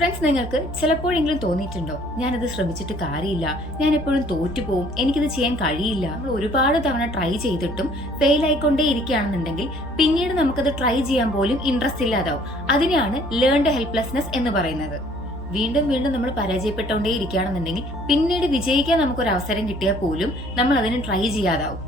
Friends, നിങ്ങൾക്ക് ചിലപ്പോഴെങ്കിലും തോന്നിയിട്ടുണ്ടോ ഞാനത് ശ്രമിച്ചിട്ട് കാര്യമില്ല, ഞാൻ എപ്പോഴും തോറ്റുപോകും, എനിക്കിത് ചെയ്യാൻ കഴിയില്ല. നമ്മൾ ഒരുപാട് തവണ ട്രൈ ചെയ്തിട്ടും ഫെയിൽ ആയിക്കൊണ്ടേ ഇരിക്കുകയാണെന്നുണ്ടെങ്കിൽ പിന്നീട് നമുക്കത് ട്രൈ ചെയ്യാൻ പോലും ഇൻട്രസ്റ്റ് ഇല്ലാതാവും. അതിനെയാണ് ലേൺഡ് ഹെൽപ്ലെസ്നെസ് എന്ന് പറയുന്നത്. വീണ്ടും വീണ്ടും നമ്മൾ പരാജയപ്പെട്ടുകൊണ്ടേ ഇരിക്കുകയാണെന്നുണ്ടെങ്കിൽ പിന്നീട് വിജയിക്കാൻ നമുക്കൊരു അവസരം കിട്ടിയാൽ പോലും നമ്മൾ അതിന് ട്രൈ ചെയ്യാതാവും.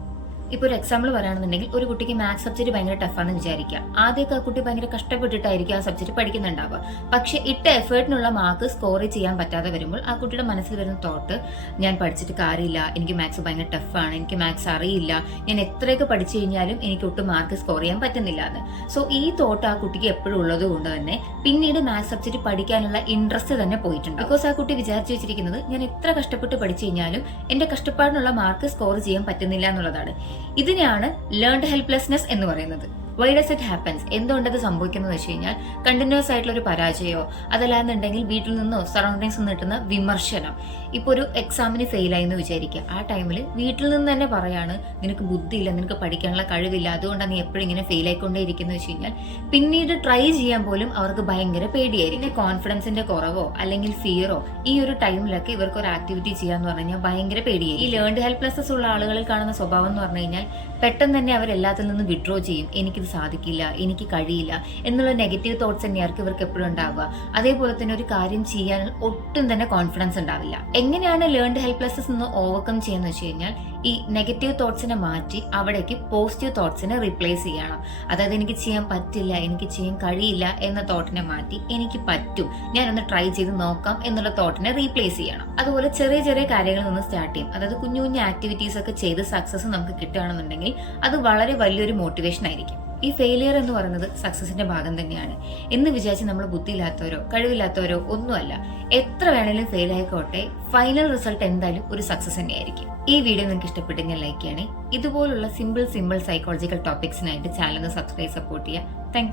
ഇപ്പോൾ ഒരു എക്സാമ്പിൾ പറയുകയാണെന്നുണ്ടെങ്കിൽ, ഒരു കുട്ടിക്ക് മാത്സ് സബ്ജക്ട് ഭയങ്കര ടഫാണെന്ന് വിചാരിക്കുക. ആദ്യമൊക്കെ ആ കുട്ടി ഭയങ്കര കഷ്ടപ്പെട്ടിട്ടായിരിക്കും ആ സബ്ജക്ട് പഠിക്കുന്നുണ്ടാവുക. പക്ഷെ ഇട്ട എഫേർട്ടിനുള്ള മാർക്ക് സ്കോർ ചെയ്യാൻ പറ്റാതെ വരുമ്പോൾ ആ കുട്ടിയുടെ മനസ്സിൽ വരുന്ന തോട്ട്, ഞാൻ പഠിച്ചിട്ട് കാര്യമില്ല, എനിക്ക് മാത്സ് ഭയങ്കര ടഫാണ്, എനിക്ക് മാത്സ് അറിയില്ല, ഞാൻ എത്രയൊക്കെ പഠിച്ചു കഴിഞ്ഞാലും എനിക്ക് ഒട്ടും മാർക്ക് സ്കോർ ചെയ്യാൻ പറ്റുന്നില്ല എന്ന്. സോ ഈ തോട്ട് ആ കുട്ടിക്ക് എപ്പോഴും ഉള്ളത് കൊണ്ട് തന്നെ പിന്നീട് മാത്സ് സബ്ജക്ട് പഠിക്കാനുള്ള ഇൻട്രസ്റ്റ് തന്നെ പോയിട്ടുണ്ട്. ബിക്കോസ് ആ കുട്ടി വിചാരിച്ചു വെച്ചിരിക്കുന്നത്, ഞാൻ എത്ര കഷ്ടപ്പെട്ട് പഠിച്ചു കഴിഞ്ഞാലും എന്റെ കഷ്ടപ്പാടിനുള്ള മാർക്ക് സ്കോർ ചെയ്യാൻ പറ്റുന്നില്ല എന്നുള്ളതാണ്. ഇതിനെയാണ് ലേൺഡ് ഹെൽപ്ലെസ്നെസ് എന്ന് പറയുന്നത്. Why does it happens? എന്തുകൊണ്ടത് സംഭവിക്കുന്നത് വെച്ച് കഴിഞ്ഞാൽ, കണ്ടിന്യൂസ് ആയിട്ടുള്ള ഒരു പരാജയമോ അതല്ലാന്നുണ്ടെങ്കിൽ വീട്ടിൽ നിന്നോ സറൗണ്ടിങ്സ് നിന്ന് കിട്ടുന്ന വിമർശനം. ഇപ്പോൾ ഒരു എക്സാമിന് ഫെയിലായി എന്ന് വിചാരിക്കുക. ആ ടൈമിൽ വീട്ടിൽ നിന്ന് തന്നെ പറയാണ്, നിനക്ക് ബുദ്ധിയില്ല, നിനക്ക് പഠിക്കാനുള്ള കഴിവില്ല, അതുകൊണ്ടാണ് നീ എപ്പോഴും ഇങ്ങനെ ഫെയിൽ ആയിക്കൊണ്ടേ ഇരിക്കുന്നത് വെച്ച് കഴിഞ്ഞാൽ പിന്നീട് ട്രൈ ചെയ്യാൻ പോലും അവർക്ക് ഭയങ്കര പേടിയായിരിക്കും. കോൺഫിഡൻസിന്റെ കുറവോ അല്ലെങ്കിൽ ഫിയറോ ഈ ഒരു ടൈമിലൊക്കെ ഇവർക്ക് ഒരു ആക്ടിവിറ്റി ചെയ്യാന്ന് പറഞ്ഞു കഴിഞ്ഞാൽ ഭയങ്കര പേടിയായി. ഈ ലേൺഡ് ഹെൽപ്ലെസ്നെസ് ഉള്ള ആളുകളിൽ കാണുന്ന സ്വഭാവം എന്ന് പറഞ്ഞു കഴിഞ്ഞാൽ, പെട്ടെന്ന് തന്നെ അവർ എല്ലാത്തിൽ നിന്നും വിഡ്രോ ചെയ്യും. എനിക്കിത് സാധിക്കില്ല, എനിക്ക് കഴിയില്ല എന്നുള്ള നെഗറ്റീവ് തോട്ട്സ് തന്നെയായിരിക്കും ഇവർക്ക് എപ്പോഴും ഉണ്ടാവുക. അതേപോലെ തന്നെ ഒരു കാര്യം ചെയ്യാൻ ഒട്ടും തന്നെ കോൺഫിഡൻസ് ഉണ്ടാവില്ല. എങ്ങനെയാണ് ലേൺഡ് ഹെൽപ്ലെസ്നെസ് നിന്ന് ഓവർകം ചെയ്യുന്നത് വെച്ച് കഴിഞ്ഞാൽ, ഈ നെഗറ്റീവ് തോട്ട്സിനെ മാറ്റി അവിടേക്ക് പോസിറ്റീവ് തോട്ട്സിനെ റീപ്ലേസ് ചെയ്യണം. അതായത് എനിക്ക് ചെയ്യാൻ പറ്റില്ല, എനിക്ക് ചെയ്യാൻ കഴിയില്ല എന്ന തോട്ടിനെ മാറ്റി എനിക്ക് പറ്റും, ഞാനൊന്ന് ട്രൈ ചെയ്ത് നോക്കാം എന്നുള്ള തോട്ടിനെ റീപ്ലേസ് ചെയ്യണം. അതുപോലെ ചെറിയ ചെറിയ കാര്യങ്ങളിൽ നിന്ന് സ്റ്റാർട്ട് ചെയ്യും. അതായത് കുഞ്ഞു കുഞ്ഞു ആക്ടിവിറ്റീസ് ഒക്കെ ചെയ്ത് സക്സസ് നമുക്ക് കിട്ടുകയാണെന്നുണ്ടെങ്കിൽ അത് വളരെ വലിയൊരു മോട്ടിവേഷൻ ആയിരിക്കും. ഈ ഫെയിലിയർ എന്ന് പറയുന്നത് സക്സസിന്റെ ഭാഗം തന്നെയാണ് എന്ന് വിചാരിച്ച് നമ്മൾ ബുദ്ധിയില്ലാത്തവരോ കഴിവില്ലാത്തവരോ ഒന്നുമല്ല. എത്ര വേണേലും ഫെയിൽ ആയിക്കോട്ടെ, ഫൈനൽ റിസൾട്ട് എന്തായാലും ഒരു സക്സസ് തന്നെയായിരിക്കും. ഈ വീഡിയോ നിങ്ങൾക്ക് ഇഷ്ടപ്പെട്ടെങ്കിൽ ലൈക്ക് ചെയ്യണേ. ഇതുപോലുള്ള സിമ്പിൾ സൈക്കോളജിക്കൽ ടോപ്പിക്സിനായിട്ട് ചാനൽ സബ്സ്ക്രൈബ് സപ്പോർട്ട് ചെയ്യുക. താങ്ക്